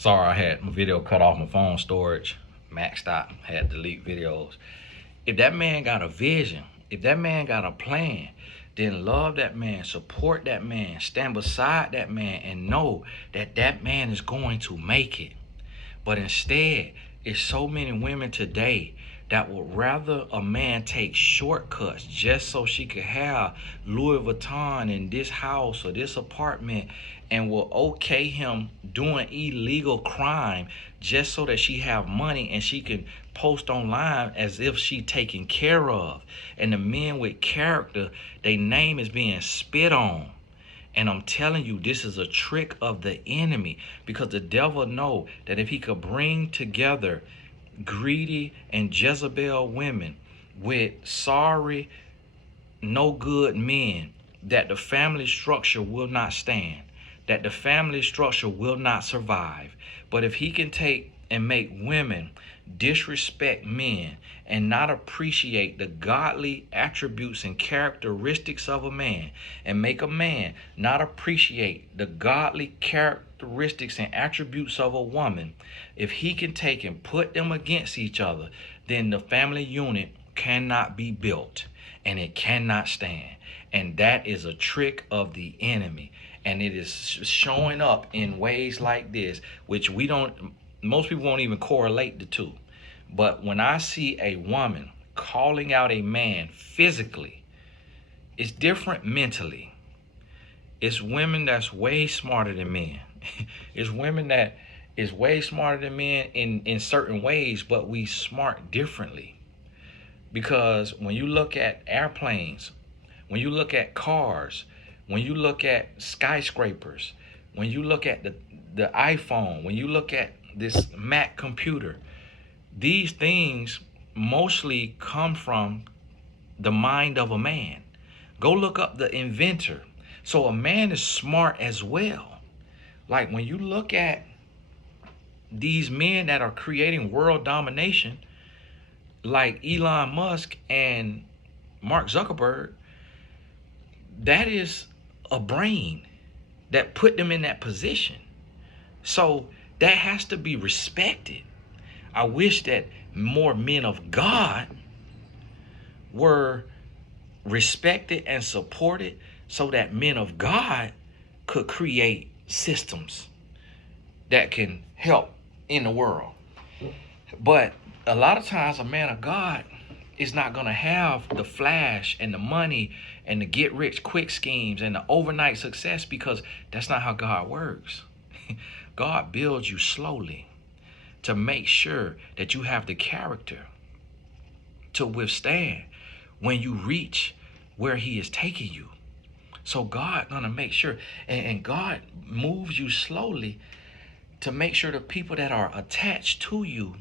Sorry, I had my video cut off my phone storage, maxed out, had to delete videos. If that man got a vision, if that man got a plan, then love that man, support that man, stand beside that man, and know that that man is going to make it. But instead, it's so many women today that would rather a man take shortcuts just so she could have Louis Vuitton in this house or this apartment, and will okay him doing illegal crime just so that she have money and she can post online as if she taken care of. And the men with character, their name is being spit on. And I'm telling you, this is a trick of the enemy, because the devil know that if he could bring together greedy and Jezebel women with sorry, no good men, that the family structure will not stand, that the family structure will not survive. But if he can take and make women disrespect men and not appreciate the godly attributes and characteristics of a man, and make a man not appreciate the godly characteristics and attributes of a woman, if he can take and put them against each other, then the family unit cannot be built and it cannot stand. And that is a trick of the enemy. And it is showing up in ways like this, which most people won't even correlate the two. But when I see a woman calling out a man physically, it's different mentally. It's women that's way smarter than men. It's women that is way smarter than men in certain ways, but we smart differently. Because when you look at airplanes, when you look at cars, when you look at skyscrapers, when you look at the iPhone, when you look at this Mac computer, these things mostly come from the mind of a man. Go look up the inventor. So a man is smart as well. Like when you look at these men that are creating world domination, like Elon Musk and Mark Zuckerberg, that is a brain that put them in that position. So that has to be respected. I wish that more men of God were respected and supported, so that men of God could create systems that can help in the world. But a lot of times a man of God is not going to have the flash and the money and the get rich quick schemes and the overnight success, because that's not how God works. God builds you slowly to make sure that you have the character to withstand when you reach where he is taking you. So God gonna make sure, and God moves you slowly to make sure the people that are attached to you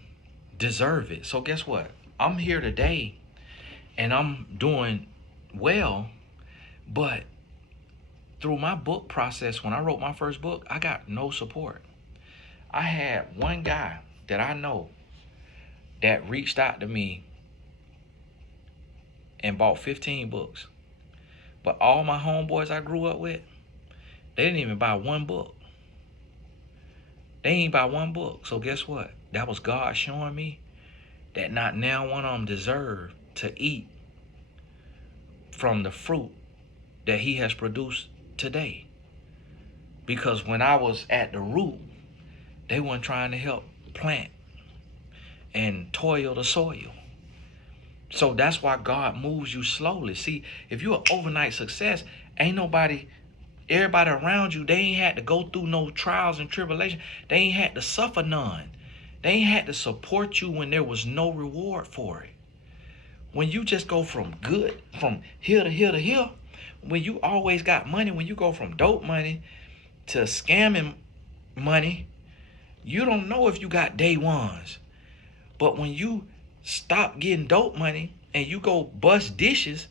deserve it. So guess what? I'm here today and I'm doing well, but through my book process, when I wrote my first book, I got no support. I had one guy that I know that reached out to me and bought 15 books. But all my homeboys I grew up with, they didn't even buy one book. They ain't buy one book. So guess what? That was God showing me that not now one of them deserve to eat from the fruit that he has produced today. Because when I was at the root, they weren't trying to help plant and toil the soil. So that's why God moves you slowly. See, if you're an overnight success, everybody around you, they ain't had to go through no trials and tribulation. They ain't had to suffer none. They ain't had to support you when there was no reward for it. When you just go from here to here to here, when you always got money, when you go from dope money to scamming money, you don't know if you got day ones. But when you stop getting dope money and you go bust dishes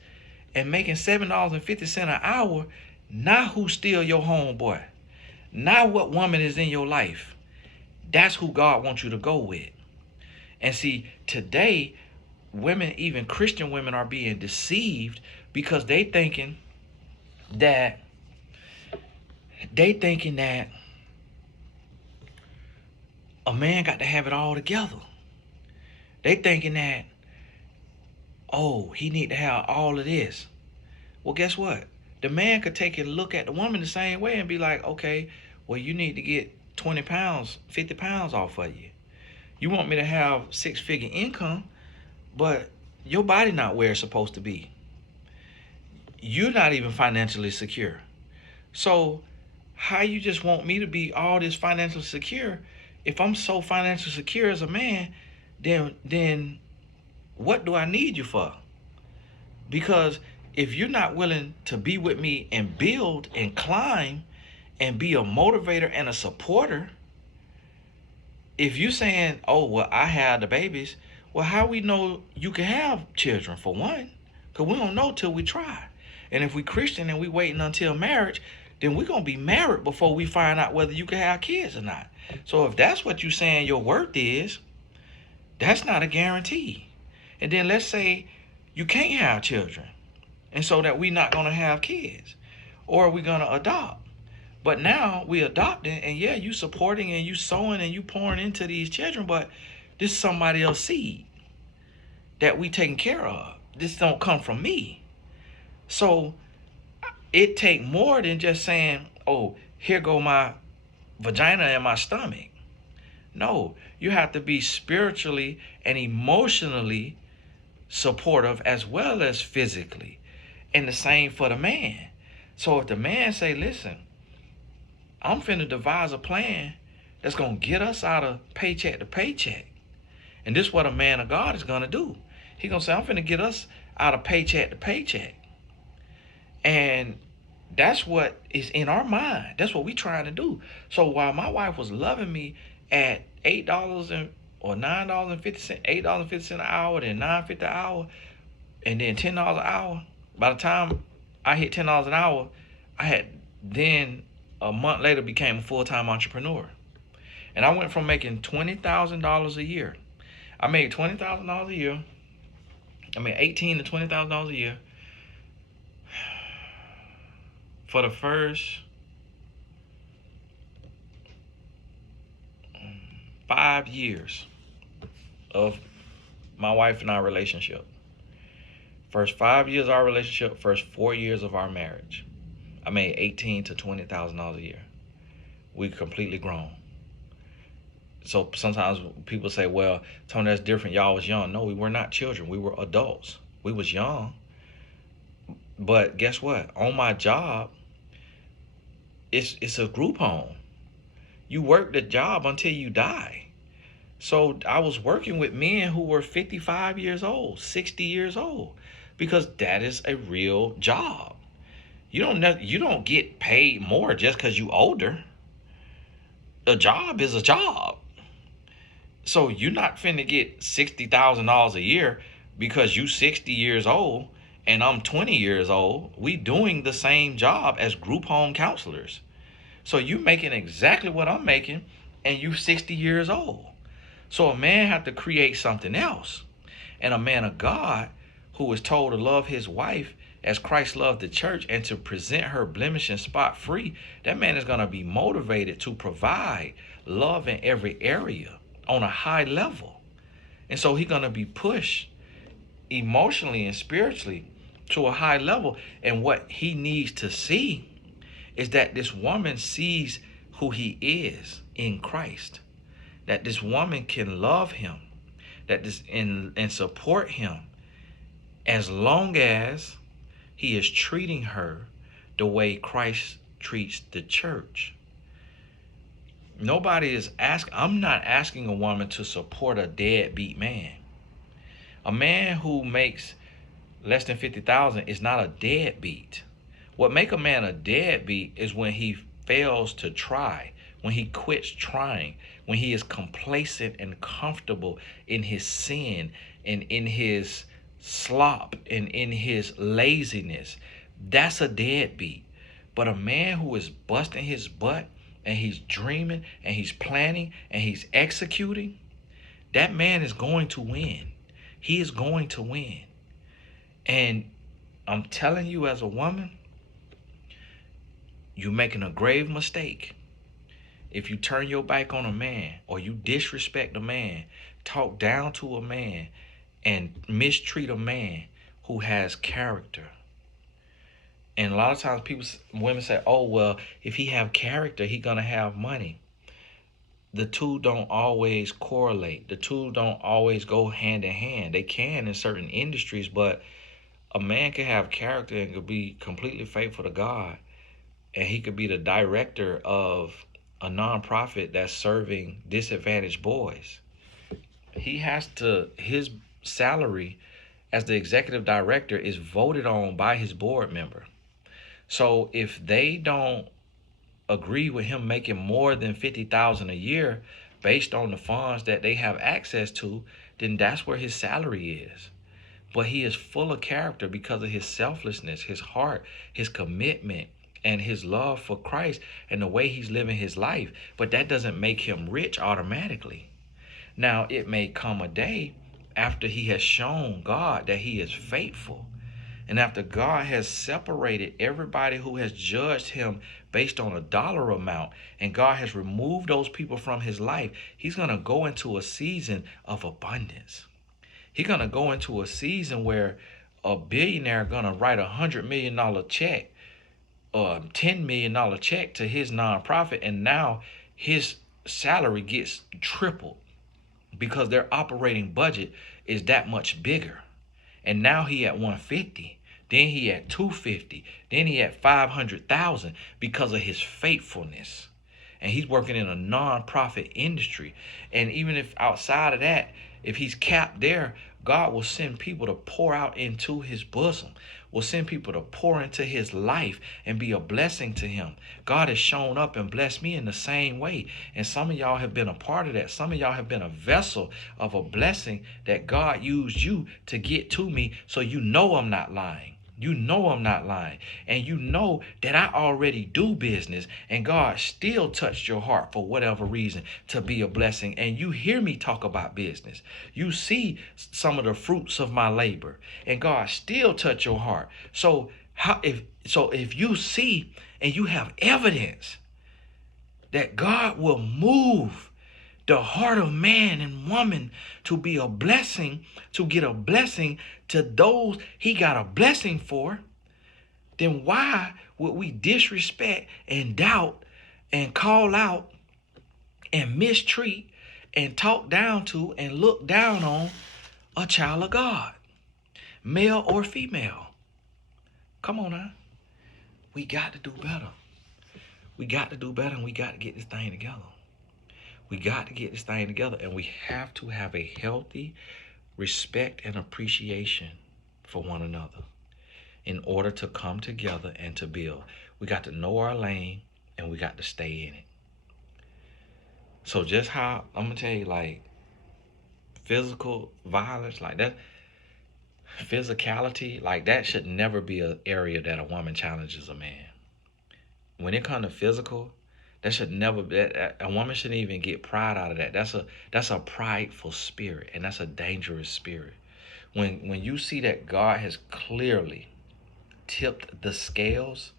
and making $7.50 an hour, now who steal your homeboy? Now what woman is in your life? That's who God wants you to go with. And see, today, women, even Christian women, are being deceived because they thinking that a man got to have it all together. They thinking that, oh, he need to have all of this. Well, guess what? The man could take a look at the woman the same way and be like, okay, well, you need to get 20 pounds, 50 pounds off of you. You want me to have 6-figure income, but your body not where it's supposed to be. You're not even financially secure. So how you just want me to be all this financially secure? If I'm so financially secure as a man, then what do I need you for? Because if you're not willing to be with me and build and climb and be a motivator and a supporter, if you're saying, oh, well, I have the babies, well, how we know you can have children, for one? Because we don't know till we try. And if we Christian and we waiting until marriage, then we're going to be married before we find out whether you can have kids or not. So if that's what you're saying your worth is, that's not a guarantee. And then let's say you can't have children, and so that we're not going to have kids, or we're going to adopt. But now we adopting, and yeah, you supporting and you sowing and you pouring into these children, but this is somebody else's seed that we taking care of. This don't come from me. So it take more than just saying, oh, here go my vagina and my stomach. No, you have to be spiritually and emotionally supportive as well as physically. And the same for the man. So if the man say, listen, I'm finna devise a plan that's gonna get us out of paycheck to paycheck. And this is what a man of God is gonna do. He gonna say, I'm finna get us out of paycheck to paycheck. And that's what is in our mind. That's what we trying to do. So while my wife was loving me at $8 or $9.50, $8.50 an hour, then $9.50 an hour, and then $10 an hour. By the time I hit $10 an hour, I had then a month later became a full-time entrepreneur. And I went from making $20,000 a year. I made $20,000 a year. I made $18,000 to $20,000 a year for the first 5 years of my wife and our relationship. First 5 years of our relationship, first 4 years of our marriage. I made $18,000 to $20,000 a year. We completely grown. So sometimes people say, well, Tony, that's different. Y'all was young. No, we were not children. We were adults. We was young. But guess what? On my job, it's a group home. You work the job until you die. So I was working with men who were 55 years old, 60 years old, because that is a real job. You don't get paid more just because you older. A job is a job. So you're not finna get $60,000 a year because you 60 years old and I'm 20 years old. We doing the same job as group home counselors. So you making exactly what I'm making and you 60 years old. So a man have to create something else. And a man of God who is told to love his wife as Christ loved the church and to present her blemish and spot free, that man is going to be motivated to provide love in every area on a high level. And so he's going to be pushed emotionally and spiritually to a high level. And what he needs to see is that this woman sees who he is in Christ, that this woman can love him, that this and support him as long as he is treating her the way Christ treats the church. Nobody is asking, I'm not asking a woman to support a deadbeat man. A man who makes less than 50,000 is not a deadbeat. What make a man a deadbeat is when he fails to try, when he quits trying, when he is complacent and comfortable in his sin and in his slop and in his laziness. That's a deadbeat. But a man who is busting his butt and he's dreaming and he's planning and he's executing, that man is going to win. He is going to win. And I'm telling you, as a woman, you're making a grave mistake If you turn your back on a man, or you disrespect a man, talk down to a man, and mistreat a man who has character. And a lot of times women say, oh, well, if he have character, he gonna have money. The two don't always correlate. The two don't always go hand in hand. They can in certain industries, but a man can have character and could be completely faithful to God, and he could be the director of a nonprofit that's serving disadvantaged boys. His salary as the executive director is voted on by his board member. So if they don't agree with him making more than 50,000 a year based on the funds that they have access to, then that's where his salary is. But he is full of character because of his selflessness, his heart, his commitment, and his love for Christ and the way he's living his life. But that doesn't make him rich automatically. Now, it may come a day after he has shown God that he is faithful, and after God has separated everybody who has judged him based on a dollar amount, and God has removed those people from his life, he's going to go into a season of abundance. He's going to go into a season where a billionaire going to write $100 million check, or $10 million check to his nonprofit, and now his salary gets tripled because their operating budget is that much bigger. And now he at 150, then he at 250, then he at 500,000 because of his faithfulness. And he's working in a non-profit industry. And even if outside of that, if he's capped there, God will send people to pour out into his bosom, will send people to pour into his life and be a blessing to him. God has shown up and blessed me in the same way. And some of y'all have been a part of that. Some of y'all have been a vessel of a blessing that God used you to get to me. So you know I'm not lying. You know I'm not lying. And you know that I already do business, and God still touched your heart for whatever reason to be a blessing. And you hear me talk about business. You see some of the fruits of my labor, and God still touched your heart. So if you see and you have evidence that God will move the heart of man and woman to be a blessing, to get a blessing to those he got a blessing for, then why would we disrespect and doubt and call out and mistreat and talk down to and look down on a child of God, male or female? Come on now. We got to do better. We got to do better, and we got to get this thing together. We got to get this thing together, and we have to have a healthy respect and appreciation for one another in order to come together and to build. We got to know our lane, and we got to stay in it. So just how, I'm going to tell you, like, physical violence, like that, physicality, like that should never be an area that a woman challenges a man. When it comes to physical, that should never be, a woman shouldn't even get pride out of that. That's a prideful spirit, and that's a dangerous spirit. When you see that God has clearly tipped the scales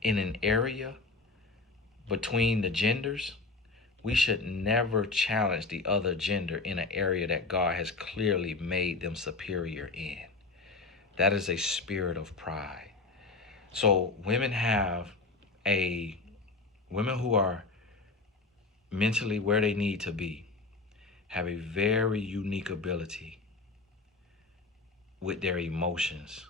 in an area between the genders, we should never challenge the other gender in an area that God has clearly made them superior in. That is a spirit of pride. So women who are mentally where they need to be have a very unique ability with their emotions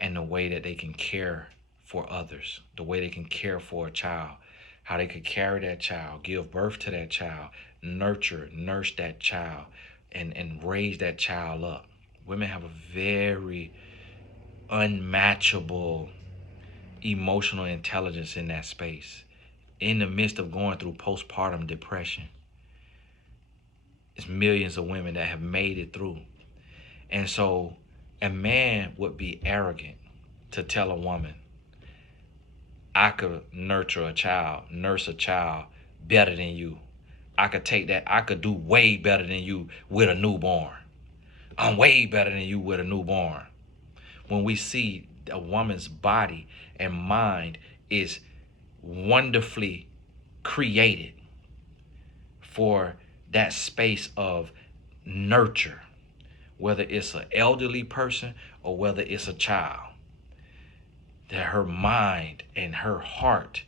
and the way that they can care for others, the way they can care for a child, how they could carry that child, give birth to that child, nurse that child, and raise that child up. Women have a very unmatchable emotional intelligence in that space. In the midst of going through postpartum depression, it's millions of women that have made it through. And so a man would be arrogant to tell a woman, I could nurse a child better than you. I could do way better than you with a newborn. I'm way better than you with a newborn. When we see a woman's body and mind is wonderfully created, for that space of nurture, whether it's an elderly person or whether it's a child, that her mind and her heart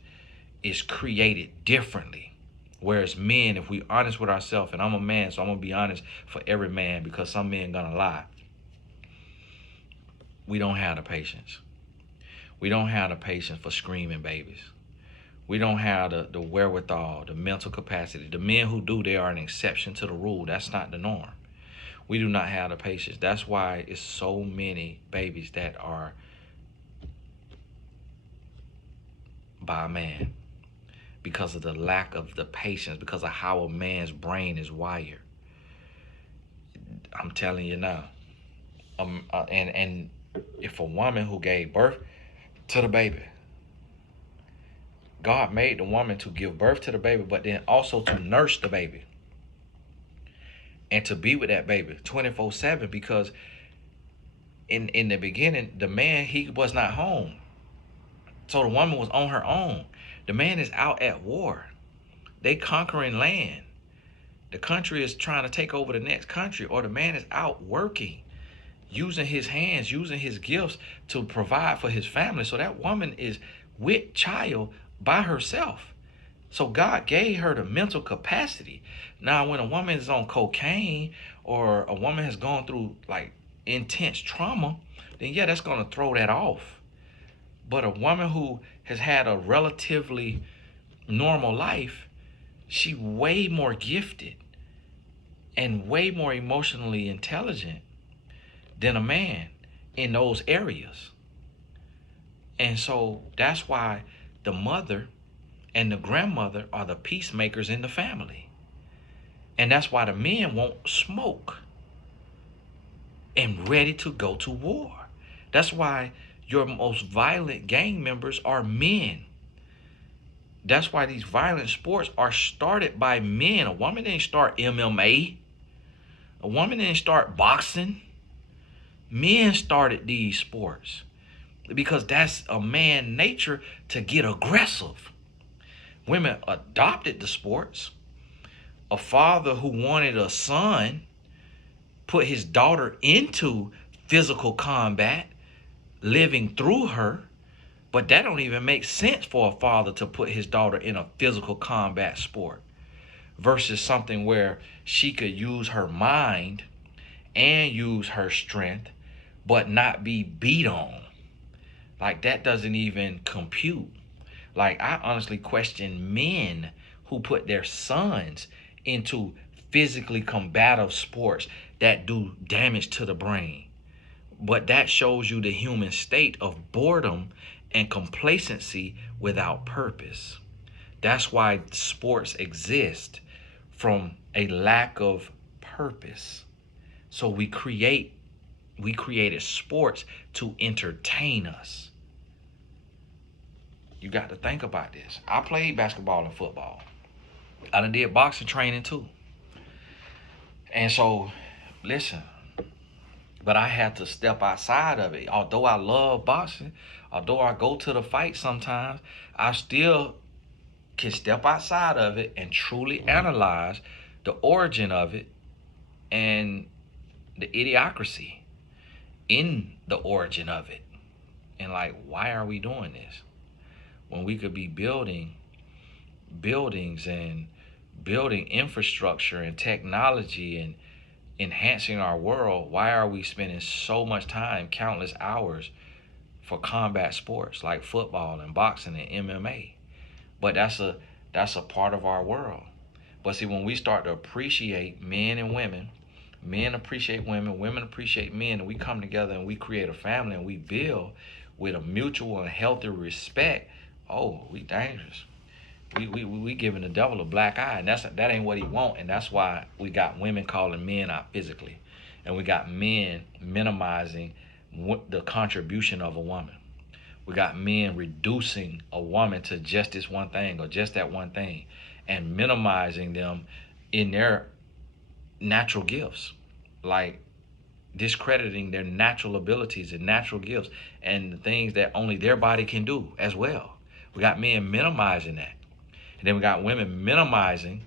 is created differently. Whereas men, if we honest with ourselves, and I'm a man, so I'm gonna be honest for every man because some men gonna lie. We don't have the patience. We don't have the patience for screaming babies. We don't have the wherewithal, the mental capacity. The men who do, they are an exception to the rule. That's not the norm. We do not have the patience. That's why it's so many babies that are by a man, because of the lack of the patience, because of how a man's brain is wired. I'm telling you now. And if a woman who gave birth to the baby, God made the woman to give birth to the baby, but then also to nurse the baby and to be with that baby 24/7, because in the beginning, the man, he was not home. So the woman was on her own. The man is out at war. They conquering land. The country is trying to take over the next country, or the man is out working, using his hands, using his gifts to provide for his family. So that woman is with child by herself. So God gave her the mental capacity. Now, when a woman is on cocaine or a woman has gone through like intense trauma, then yeah, that's going to throw that off. But a woman who has had a relatively normal life, she way more gifted and way more emotionally intelligent than a man in those areas. And so that's why the mother and the grandmother are the peacemakers in the family. And that's why the men won't smoke and ready to go to war. That's why your most violent gang members are men. That's why these violent sports are started by men. A woman didn't start MMA. A woman didn't start boxing. Men started these sports because that's a man nature to get aggressive. Women adopted the sports. A father who wanted a son put his daughter into physical combat, living through her. But that don't even make sense for a father to put his daughter in a physical combat sport versus something where she could use her mind and use her strength but not be beat on. Like, that doesn't even compute. Like, I honestly question men who put their sons into physically combative sports that do damage to the brain. But that shows you the human state of boredom and complacency without purpose. That's why sports exist, from a lack of purpose. So we created sports to entertain us. You got to think about this. I played basketball and football. I done did boxing training too. And so, listen, but I had to step outside of it. Although I love boxing, although I go to the fight sometimes, I still can step outside of it and truly analyze the origin of it and the idiocracy in the origin of it. And like, why are we doing this when we could be building buildings and building infrastructure and technology and enhancing our world? Why are we spending so much time, countless hours, for combat sports like football and boxing and MMA? But that's a part of our world. But see, when we start to appreciate men and women, men appreciate women, women appreciate men, and we come together and we create a family and we build with a mutual and healthy respect, oh, we dangerous. We giving the devil a black eye, and that ain't what he want. And that's why we got women calling men out physically, and we got men minimizing the contribution of a woman. We got men reducing a woman to just this one thing or just that one thing, and minimizing them in their natural gifts, like discrediting their natural abilities and natural gifts and the things that only their body can do as well. We got men minimizing that. And then we got women minimizing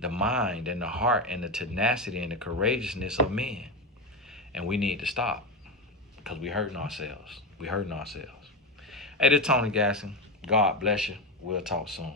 the mind and the heart and the tenacity and the courageousness of men. And we need to stop because we hurting ourselves. We hurting ourselves. Hey, this is Tony Gasson. God bless you. We'll talk soon.